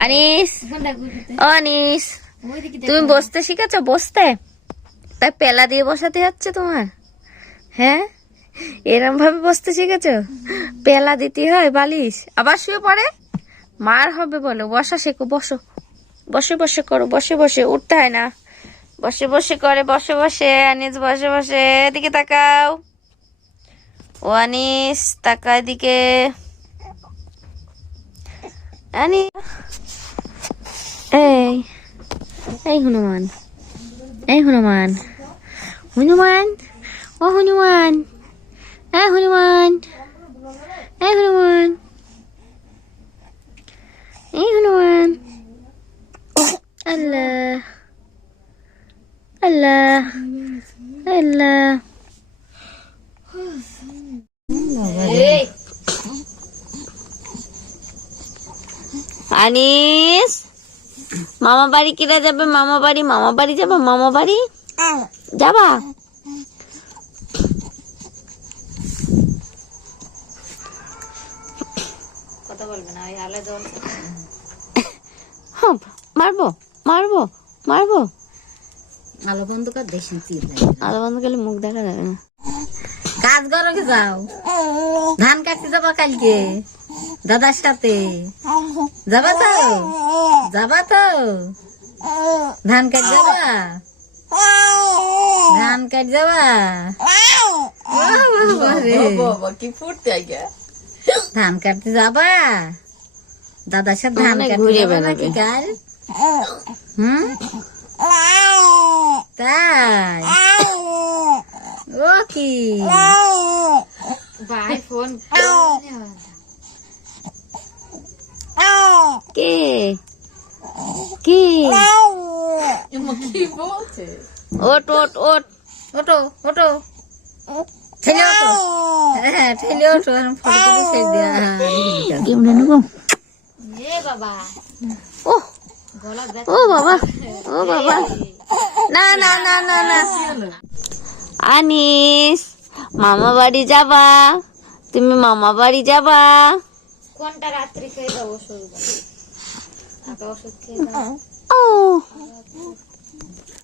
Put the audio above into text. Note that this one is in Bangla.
আনিস ও আনিস তুমি বসতে শিখেছো? বসতে? তাই পেলা দিয়ে বসাতে হচ্ছে তোমার? হ্যাঁ? এরম ভাবে বসতে শিখেছো? পেলা দিতে হয় বালিশ। আবার শুয়ে পড়ে? মার হবে বলো বসা শেখো বসো। বসে বসে করো বসে বসে উঠতে হয় না। বসে বসে করে বসে বসে আনিস বসে বসে এদিকে তাকাও। ও আনিস তাকা এদিকে। আনি এই এই হনুমান এই হনুমান হনুমান ও হনুমান এই হনুমান এই হনুমান এই হনুমান আল্লাহ আল্লাহ আল্লাহ আনিস মামা বাড়ি কিরা যাবে? মামা বাড়ি? মামা বাড়ি যাবা? মামা বাড়ি? যাবা? হ্যাঁ মারবো মারবো মারবো। আলো বন্ধ কর দেখছেন আলো বন্ধ করলে মুখ দেখা যাবে না। কাজ করো যাও। ধান কাটতে যাবা কালকে। দাদার সাথে। যাবা তো? যাবা তো? ধান কাট যাবা? ধান কাট যাবা? ধান কাটতে যাবা? দাদার সাথে ধান কাটতে যাবা। নাকি কাল? হুম? তাই? ও কি? ভাই ফোন কে কে ওট ওট ওট ওটো ওটো ঠেলে হ্যাঁ ঠেলে ফটো ও ও বাবা ও বাবা না না না না না আনিস মামা বাড়ি যাবা তুমি মামা বাড়ি যাবা? কোনটা রাত্রি খেয়ে যাব ওষুধ Oh.